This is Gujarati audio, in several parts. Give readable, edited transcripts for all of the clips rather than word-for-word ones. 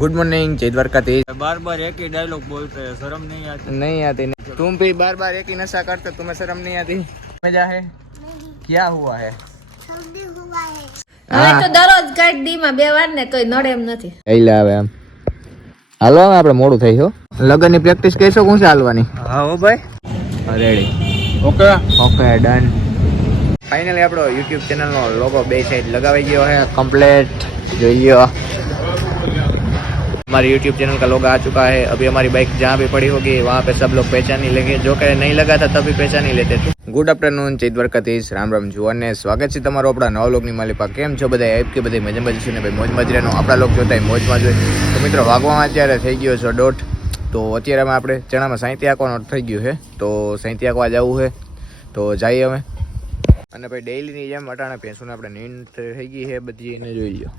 गुड मॉर्निंग जय द्वारकाधीश। बार बार एक ही डायलॉग बोलते हैं, शर्म नहीं आती? नहीं आती नहीं। तुम भी बार बार एक ही नशा करते, तुम्हें शर्म नहीं आती? मजा है? क्या हुआ है? હવે તો દરરોજ કાઢ દીમાં બે વાર ને તોય નડે એમ નથી. એલા હવે આમ હાલો આપણે મોડું થઈ ગયો. લગનની પ્રેક્ટિસ કઈસો કોણ છે હાલવાની? હા હો ભાઈ, ready. Okay okay done. Finally આપણો YouTube चैनल નો लोगो બે સાઈડ લગાવી ગયો है कंप्लीट। જોઈએ हमारे YouTube चैनल का लोगो आ चुका है। अभी हमारी बाइक जहाँ भी पड़ी होगी वहाँ पे सब लोग पहचान ही लेंगे, जो कि नहीं लगा था तभी पहचान ही लेते थे। गुड आफ्टरनून जय द्वारकाधीश, राम राम जुआन ने स्वागत है તમારો આપણા નવા લોગની માલિપા। કેમ છો બધા? આપ કે બધા મજામાં જ છે ને ભાઈ? મોજ મજરેનો આપણા લોગ જોતા હોય મોજમાં જોઈએ તો મિત્રો વાગવામાં અત્યારે થઈ ગયો છે 1:30। તો અત્યારે આપણે ચણામાં સાંઈથી આંકવાનું થઈ ગયું છે, તો સાંઈથી આંકવા જવું છે તો જઈએ અમે। અને ભાઈ ડેઈલીની જેમ અટાણે ભેંસોને આપણે નીંદ થઈ ગઈ છે બધી, એને જોઈ લો।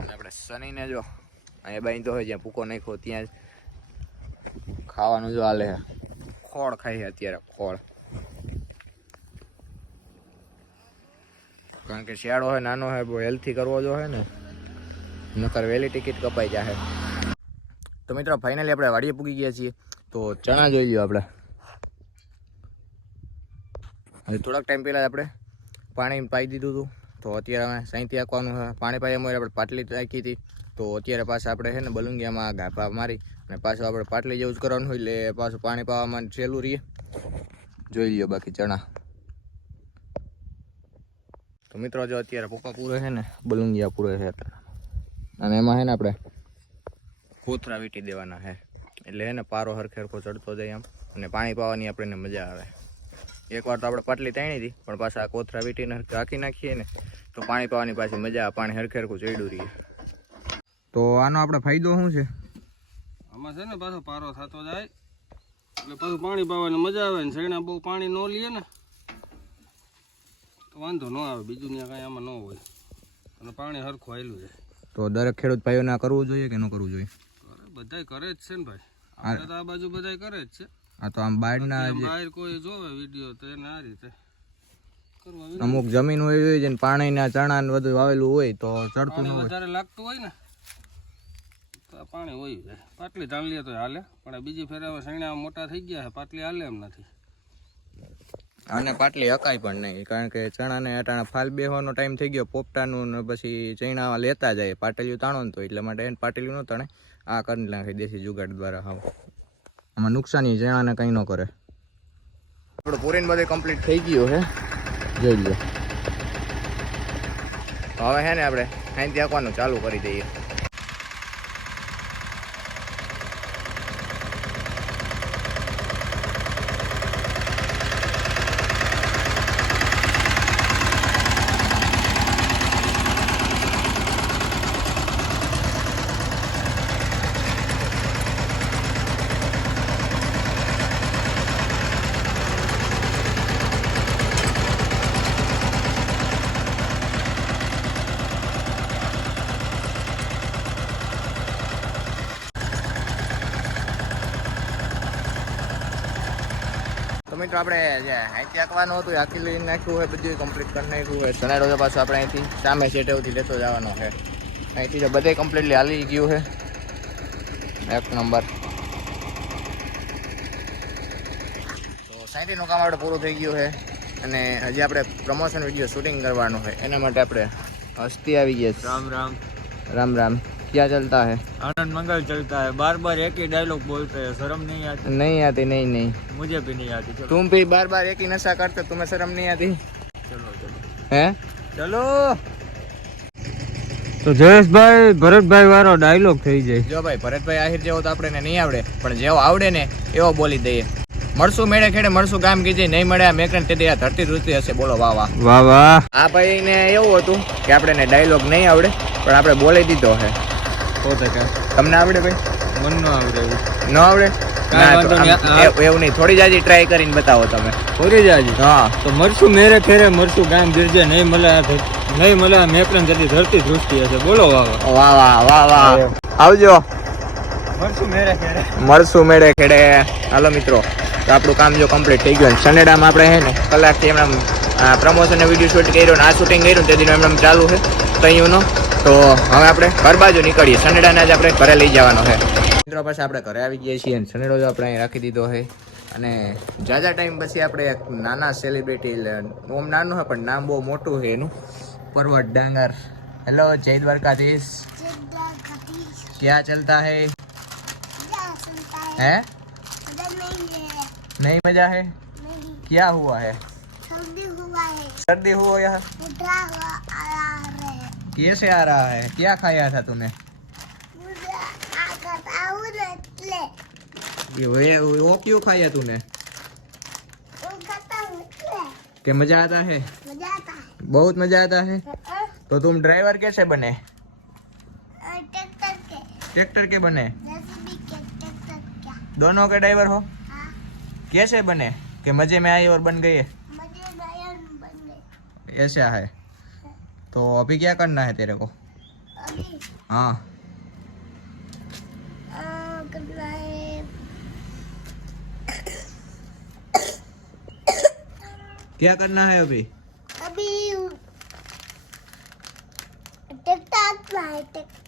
અને આપણે શનિને જો અહીંયા બાઈ તો હોય જ્યાં ભૂકો નાખ્યો ત્યાં જ ખાવાનું જો હાલે ખોળ ખાઈ છે અત્યારે ખોળ, કારણ કે શિયાળો હોય નાનો હોય બહુ હેલ્થી કરવો જો હોય ને, નકર વહેલી ટિકિટ કપાઈ જાય। તો મિત્રો ફાઇનલી આપણે વાડીએ પૂગી ગયા છીએ, તો ચણા જોઈ લ્યો આપણે। હવે થોડાક ટાઈમ પહેલાં આપણે પાણી પાઈ દીધું હતું, તો અત્યારે અમે સાંઈથી આંકવાનું છે। પાણી પાયા મોર આપણે પાટલી નાખી હતી, તો અત્યારે પાછા આપણે છે ને બલુંગિયામાં ગાભા મારી અને પાછું આપણે પાટલી જેવું જ કરવાનું હોય એટલે પાછું પાણી પાવામાં સહેલું રહીએ। જોઈ લ્યો બાકી ચણા। તો મિત્રો જો અત્યારે પોકા પૂરે છે ને બલુંગિયા પૂરે છે અને એમાં છે ને આપણે કોથરા વીટી દેવાના છે, એટલે છે ને પારો હરખેરખો ચડતો જાય આમ, અને પાણી પાવાની આપણને મજા આવે। એકવાર તો આપણે પાટલી તાણી હતી પણ પાછા કોથરા વીટીને રાખી નાખીએ ને તો પાણી પાવાની પાછી મજા આવે, પાણી હરખેરખું ચડ્યું રહીએ। તો આનો આપણે ફાયદો શું છે? આમાં છે ને પાછો પારો થતો જાય એટલે પાછું પાણી પાવાની મજા આવે ને, શેણા બહુ પાણી ન લે ને તો વાંધો ન આવે, બીજું ત્યાં કાંઈ આમાં ન હોય અને પાણી હરખું આવેલું જાય। તો દરેક ખેડૂત ભાઈઓને કરવું જોઈએ કે ન કરવું જોઈએ? બધાય કરે જ છે ને ભાઈ, આપણે તો આ બાજુ બધાય કરે જ છે। આ તો આમ બહારના બહાર કોઈ જોવે વિડીયો તો એને આ રીતે કરવા, અમુક જમીન હોય જેને પાણીના ચણા ને બધું વાવેલું હોય તો ચડતું ન હોય, વધારે લાગતું હોય ને તો પાણી હોય જાય। પાટલી તાણ તો હાલે, પણ બીજી ફેર હવે શેણા મોટા થઈ ગયા છે, પાટલી હાલે એમ નથી। અને પાટલી હકાય પણ નહીં, કારણ કે ચણાને અટાણા ફાલ બેહવાનો ટાઈમ થઈ ગયો પોપટાનું ને પછી ચણા લેતા જાય, પાટલીઓ તાણો ને તો એટલા માટે એને પાટલીઓ ન તાણે આ કરી નાખે દેશી જુગાડ દ્વારા। હાવ આમાં નુકસાની ચણાને કંઈ ન કરે। આપણું પૂરીને બધું કમ્પ્લીટ થઈ ગયું છે, જોઈ લો। હવે છે ને આપણે અહીંથી આંકવાનું ચાલુ કરી દઈએ। તો મિત્રો આપણે જે અહીંથી આંકવાનું હતું આખી લઈ નાખ્યું હોય, બધું કમ્પ્લીટ કરી નાખ્યું હોય। સનાડો તો પાછું આપણે અહીંથી સામે સેટેવથી લેતો જવાનો છે, અહીંથી તો બધે કમ્પ્લીટલી હાલી ગયું છે, એક નંબર। તો 60નું કામ આપણે પૂરું થઈ ગયું છે અને હજી આપણે પ્રમોશન વિડીયો શૂટિંગ કરવાનું છે, એના માટે આપણે હસ્તી આવી ગયા છે। राम राम રામ રામ। क्या चलता है? आनंद मंगल चलता है, बार बार एक ही डायलॉग बोलते हैं, शर्म नहीं आती? नहीं आती नहीं नहीं, मुझे भी नहीं आती। चलो तुम भी बार बार एक ही नशा करते, तुम्हें शर्म नहीं आती? चलो चलो हैं? चलो। તો જયેશભાઈ ભરતભાઈ વાળો ડાયલોગ થઈ જાય। જો ભાઈ ભરતભાઈ આહિર જેવો તો આપણે નહીં આવડે, પણ જેવો આવડે ને એવો બોલી દઈએ। મળશું મેળે ખેડે મળશું ગામ કીજે, નહીં મળે આ મેકરણ તે આ ધરતી ધૂતી હશે। બોલો વાહ વાહ વાહ વાહ। આ ભાઈ ને એવું હતું કે આપણે ડાયલોગ નહીં આવડે પણ આપણે બોલી દીધો છે। 100%। તમને આવડે ભાઈ? મન ન આવડે એવું? ન આવડે? કાંઈ વાંધો નહીં, એવું નહીં, થોડી જાજી ટ્રાય કરીને બતાવો તમે। પૂરી જાજી? હા તો મરશું મેરે ખેરે મળશું ગામ ગીરજે, નહીં મળે આ મેકરણ જેટલી ધરતી ધ્રુજતી હશે। બોલો વાહ વાહ વાહ વાહ વાહ વાહ। આવજો। મરશું મેરે ખેરે મળશું મેળે ખેડે। હાલો મિત્રો, તો તો આપણું કામ જો કમ્પ્લીટ થઈ ગયું. સનેડામાં આપણે હે ને કલાકથી એમણે પ્રમોશનનો વિડીયો શૂટ કર્યો ને આ શૂટિંગ કર્યું તે દિનો એમણે ચાલુ છે તહીંનો. તો હવે આપણે ઘર બાજુ નીકળીએ. સનેડાને જ આપણે ઘરે લઈ જવાનો છે. મિત્રો પછી આપણે ઘરે આવી ગયા છીએ અને સનેડો જો આપણે અહીં રાખી દીધો છે. અને જાજા ટાઈમ પછી આપણે એક નાના સેલિબ્રિટી, ઓમ નાનું છે પણ નામ બહુ મોટું છે એનું, પર્વત ડાંગર. હેલો, જય દ્વારકાધીશ. क्या चलता है? है नहीं मजा है? क्या हुआ है? सर्दी हुआ है? कैसे आ रहा है? क्या खाया था तूने? वो क्यों खाया तूने? कि मजा आता है? बहुत मजा आता है. तो तुम ड्राइवर कैसे बने? ट्रैक्टर के बने? दोनों के ड्राइवर हो? कैसे बने? कि मजे में आए और बन गए? ऐसा है. तो अभी क्या करना है तेरे को? हाँ, क्या करना है अभी?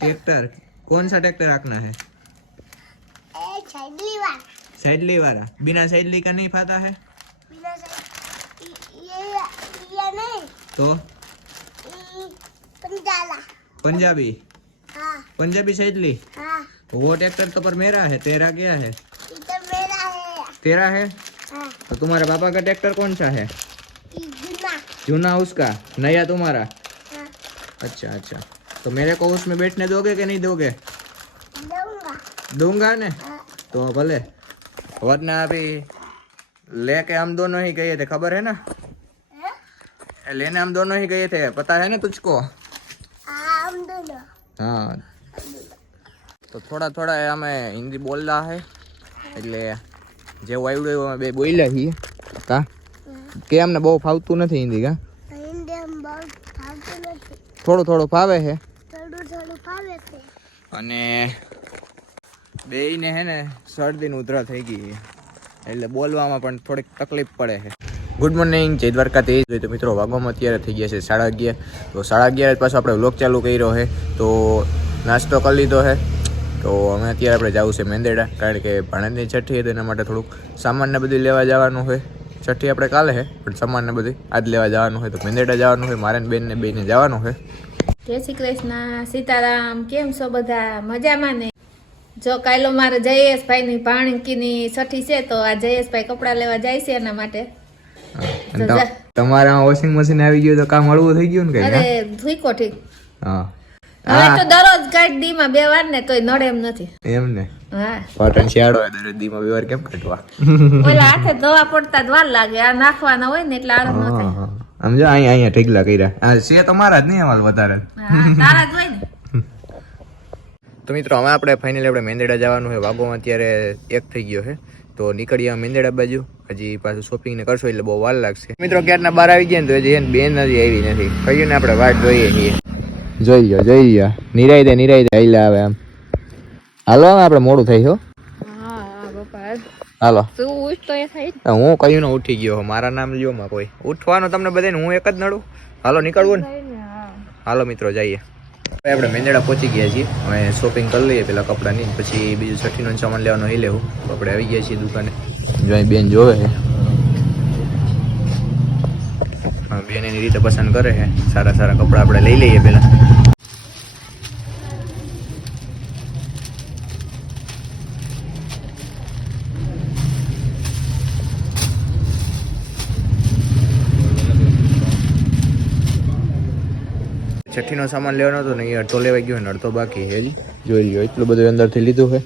ट्रैक्टर? कौन सा ट्रैक्टर रखना है? साइडली वाला. बिना साइडली का नहीं फाता है तो? पंजाबी? पंजाबी साइडली? वो ट्रैक्टर तो पर मेरा है, तेरा क्या है? तेरा है? तो तुम्हारे पापा का ट्रैक्टर कौन सा है? जूना उसका, नया तुम्हारा? अच्छा अच्छा. तो मेरे को उसमें बैठने दोगे कि नहीं दोगे? दूंगा ने. तो भले. वरना अभी लेके हम दोनों ही गए थे, खबर है ना? लेने हम दोनों ही गए थे, पता है ना तुझको? हाँ. तो थोड़ा थोड़ा हमें हिंदी बोल रहा है એટલે જે વાયડો અમે બે બોલ્યા છીએ કા કે અમને બહુ ફાવતું નથી હિન્દી કા થોડું થોડું ફાવે છે અને બેયને હે ને શરદીની ઉધરા થઈ ગઈ છે એટલે બોલવામાં પણ થોડીક તકલીફ પડે છે. ગુડ મોર્નિંગ, જય દ્વારકાધીશ. તો મિત્રો વાગવામાં અત્યારે થઈ ગયા છે 11:30. તો 11:30 પાછો આપણે વ્લોગ ચાલુ કર્યો છે. તો નાસ્તો કરી લીધો છે. તો અમે અત્યારે આપણે જવું છે મેંદેડા, કારણ કે ભાણેજની છઠ્ઠી હતી એના માટે થોડુંક સામાન ને બધું લેવા જવાનું છે. છઠ્ઠી આપણે કાલે છે પણ સામાન ને બધું આજ લેવા જવાનું હોય. તો મેંદેડા જવાનું હોય, મારે બેન ને બેને જવાનું છે. જય શ્રી કૃષ્ણ, સીતારામ. કેમ છો બધા? મજામાં ને? જો કાયલો મારે જયેશભાઈની ભાણકીની છઠ્ઠી છે તો આ જયેશભાઈ કપડાં લેવા જાય છે એના માટે. તમારા વોશિંગ મશીન આવી ગયું તો કામ હળવું થઈ ગયું ને કઈ? અરે ધુઈકો ઠીક. હા, હવે તો દરરોજ કાઢ દીમાં 2 વાર ને તોય નડે એમ નથી. એમ ને? હા, પાટણ શિયાળો હોય દરરોજ દીમાં 2 વાર કેમ કાઢવા? ઓલા હાથે ધોવા પડતા જ વાર લાગે, આ નાખવાના હોય ને એટલે આળસ ન થાય. સમજો અહીંયા ઠીકલા કર્યા. હા, છે તમારા જ નહીં અમાલ વધારે. હા, તારા જ હોય ને. તો મિત્રો હવે આપણે ફાઇનલી આપણે મેંદેડા જવાનું છે. વાગોમાં અત્યારે 1 થઈ ગયો છે. તો નીકળીએ મેંદેડા બાજુ. હજી પાછું શોપિંગ ને કરશો એટલે બહુ વાર લાગશે. મિત્રો ક્યારના બહાર આવી ગયા ને તો હજી બેન હજી આવી નથી. કહ્યું ને આપણે વાટ જોઈએ છીએ. જોઈ લો નિરાઈ દે હાઈલા આવે આમ. હાલો આપણે મોડું થઈ હો. હાલો હું કહ્યું ને ઉઠી ગયો. મારા નામ લ્યો માં કોઈ ઉઠવાનો તમને બધાને હું એક જ નડું. હાલો નીકળવું ને? હાલો મિત્રો જઈએ. આપણે મેંદેડા પહોંચી ગયા છીએ. હવે શોપિંગ કરી લઈએ પેલા કપડાની, પછી બીજું છઠ્ઠીનો સામાન લેવાનો એ લેવું. તો આપણે આવી ગયા છીએ દુકાને. જો અહીં બેન જોવે છે, બેન એની રીતે પસંદ કરે છે. સારા સારા કપડા આપણે લઈ લઈએ પેલા. છઠ્ઠીનો સામાન લેવાનો હતો ને એ અડધો લેવાઈ ગયો ને અડધો બાકી છે. હજી જોઈ લ્યો એટલું બધું અંદરથી લીધું છે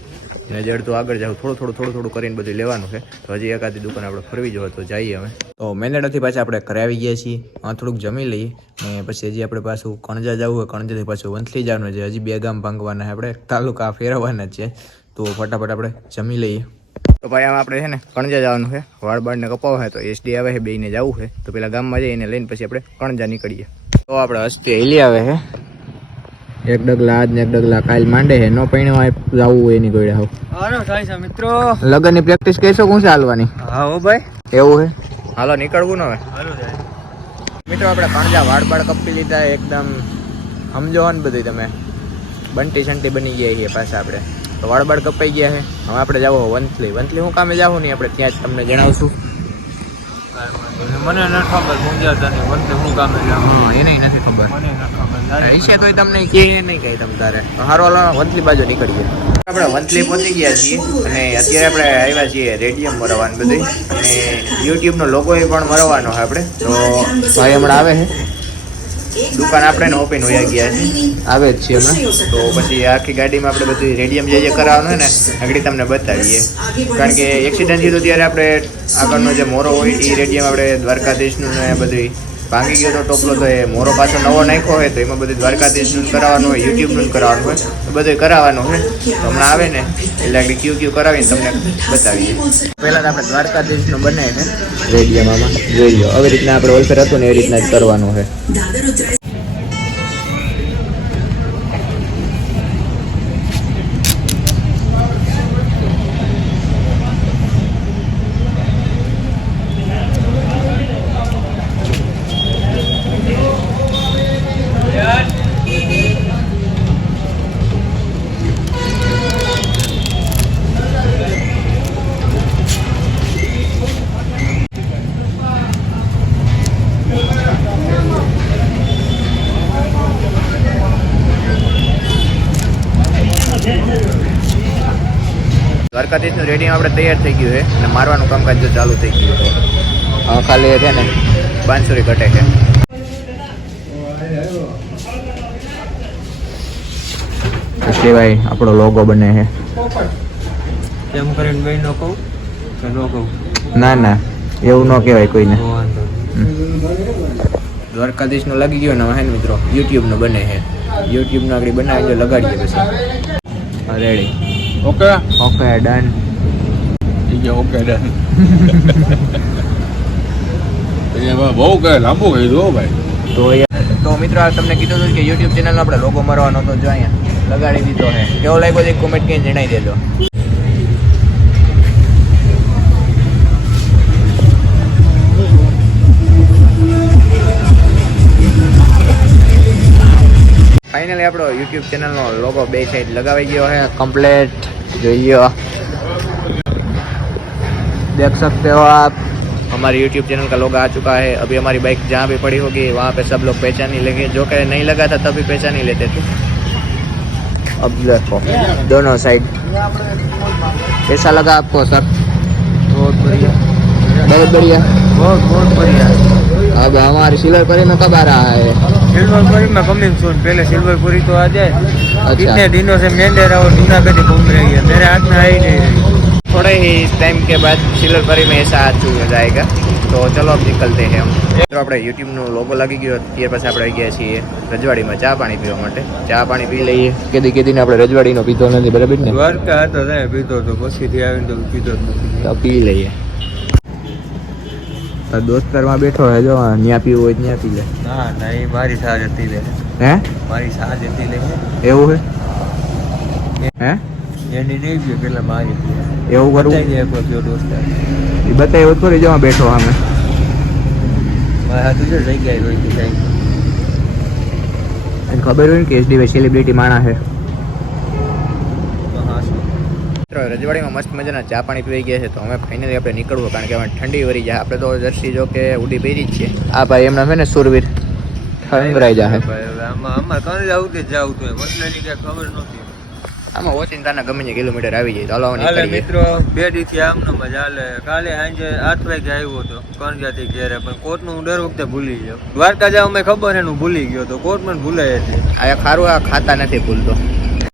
ને હજી અડધું આગળ જાવ થોડું કરીને બધું લેવાનું છે. તો હજી એકાદી દુકાન આપણે ફરવી જવું તો જઈએ અમે. તો મેંદેડાથી પાછા આપણે ઘરે આવી ગયા છીએ. થોડુંક જમી લઈએ ને પછી હજી આપણે પાછું કણજા જવું હોય, કણજાથી પાછું વંથલી જવાનું છે. હજી 2 ગામ ભાંગવાના છે આપણે, તાલુકા ફેરવવાના છે. તો ફટાફટ આપણે જમી લઈએ. તો ભાઈ આમાં આપણે છે ને કણજા જવાનું છે. વાળ બાળને કપાવવા હોય તો એસડી આવે છે, બેયને જવું છે. તો પેલા ગામમાં જઈને લઈને પછી આપણે કણજા નીકળીએ. તો આપણે હસ્તી હેલી આવે છે. એક ડગલા આજ ને એક ડગલા કાલ માંડે છે નો પૈણવા જવું હોય એની ગોળે હાવ હાલો થાય છે મિત્રો. લગનની પ્રેક્ટિસ કહીશો કોણ છે હાલવાની હા હો ભાઈ. એવું છે હાલો નીકળવું ને હવે હાલો જાય. મિત્રો આપણે કણજા વાળ બાળ કપી લીધા એકદમ સમજો ને બધું તમે બંટી સંટી બની ગયા છીએ પાછા આપણે તો વાળ બાળ કપાઈ ગયા છે હવે આપણે જાવ વંથલી વંથલી હું કામે જાવ નહીં આપણે ત્યાં જ તમને જણાવશું મને ન ખબર મુંજાતાની વંતે હું કામે જાઉં. હા એને નથી ખબર મને ન ખબર. હશે તોય તમને કે નહીં કહી તમ તારે તો હારો હાલો વંથલી બાજુ નીકળીએ આપણે વંથલી પહોંચી ગયા છીએ અને અત્યારે આપણે આવ્યા છીએ રેડિયમ મરવાનું બધું અને યુટ્યુબનો લોગો એ પણ મરવાનો છે આપણે તો ભાઈ હમણાં આવે છે દુકાન આપણે ઓપન હોઈ ગયા છે આવે જ છીએ હમણાં તો પછી આખી ગાડીમાં આપણે બધું રેડિયમ જે કરાવવાનું હોય ને આગળ તમને બતાવીએ કારણ કે એક્સિડન્ટ થયું ત્યારે આપણે આગળનો જે મોરો હોય એ રેડિયમ આપણે દ્વારકાધીશનું ને બધું ભાંગી ગયો તો ટોપલો તો એ મોરો પાછો નવો નાખ્યો હોય તો એમાં બધું દ્વારકાધીશનું કરાવવાનું હોય યુટ્યુબનું કરાવવાનું હોય તો બધું કરાવવાનું હોય તો હમણાં આવે ને એટલે આગળ ક્યુ કરાવીને તમને બતાવીએ પહેલાં તો આપણે દ્વારકાધીશનું બને છે રેડિયમમાં જોઈ લો આવી રીતના આપણે ઓલફેર હતું ને એ રીતના જ કરવાનું છે દ્વારકાધીશનું રેડિયમ આપણે તૈયાર થઈ ગયું છે અને મારવાનું કામકાજ જો ચાલુ થઈ ગયું છે હવે ખાલી છે ને બાંસુરી ઘટે છે ભાઈ આપણો લોગો બને છે એમ કરીને ભાઈ નો કહું કે નો કહું. ના ના એવું ન કહેવાય કોઈને વાંધો. દ્વારકાધીશનો લાગી ગયો ને હે ને મિત્રો યુટ્યુબનો બને છે યુટ્યુબનો આગળ બનાવી લગાડીએ પછી ready okay okay done okay done. બહુ કહે લાંબુ કહી દો ભાઈ. તો મિત્રો આ તમને કીધું હતું કે યુટ્યુબ ચેનલનો આપણે લોગો મારવાનો હતો જો અહીંયા લગાડી દીધો છે કેવો લાગ્યો છે કોમેન્ટ કરીને જણાવી દેજો ફાઇનલી આપણો યુટ્યુબ ચેનલનો લોગો બે સાઈડ લગાવી ગયો है कंप्लीट જોઈએ देख सकते हो आप हमारे YouTube चैनल का लोगो आ चुका है अभी हमारी बाइक जहाँ भी पड़ी होगी वहाँ पे सब लोग पहचान ही लेंगे जो कि नहीं लगा था तभी पहचान ही लेते थे अब देखो दोनों साइड कैसा लगा आपको सर बहुत बढ़िया बहुत बढ़िया बहुत बढ़िया. अब हमारी सिल्वरपुरी में कब आ रहा है सिल्वरपुरी में कमिंग सून. पहले सिल्वरपुरी तो आ जाए. अच्छा कितने दिनों से मेंढर और जूनागढ़ घूम रही है मेरे हाथ में आ ही नहीं रही. थोड़े ही टाइम के बाद सिल्वरपुरी में ऐसा आ जाएगा तो चलो अब निकलते हैं हम तो આપણે યુટ્યુબનો લોગો લાગી ગયો ત્યાર પછી આપણે આવી ગયા છીએ રજવાડીમાં ચા પાણી પીવા માટે ચા પાણી પી લઈએ કેદીને આપણે રજવાડીનો પીધો નથી બરાબર ને દ્વારકા હતો ને પીધો તો પછીથી આવીને તો પીધો જ નથી. તો પી લઈએ તો દોસ્તારમાં બેઠો હે જો ત્યાં પીવું હોય ત્યાં પી લે ના ના એ મારી સાજ હતી લે હે મારી સાજ હતી લે એવું હે હે એની નહીં પીએ પેલા મારી એવું કરવું બતાવી દે એકલો દોસ્તાર એ બતાવ્યું થોડી જવા બેઠો અમે મારા હાથ ઉજર રહી ગયા રોઈ જાય. એને ખબર હોય ને કે એસડી સેલિબ્રિટી માણા છે રજવાડીમાં મસ્ત મજાના ચા પાણી પીવાઈ ગયા છે તો અમે ફાઇનલી આપણે નીકળવું કારણ કે અમે ઠંડી વરી જાય આપણે તો જર્સી જો કે ઉડી પહેરી જ છીએ આ ભાઈ એમના છે ને સુરવીર ઠંડરાઈ જાય આમાં કઈ જવું કે જાવ તો મતલબની કઈ ખબર નહોતી. આમાં ઓચિંતાના ગમે તે કિલોમીટર આવી જાય તો હાલો હાલે નીકળીએ મિત્રો 2 દીથી આમનો મજા હાલે. કાલે સાંજે 8 વાગે આવ્યો હતો કણજાથી ઘેરે પણ કોટનું હું દર વખતે ભૂલી ગયો. દ્વારકા જાવ મેં ખબર એનું ભૂલી ગયો તો કોટ મને ભૂલાય એટલે આ ખારું આ ખાતા નથી ભૂલતો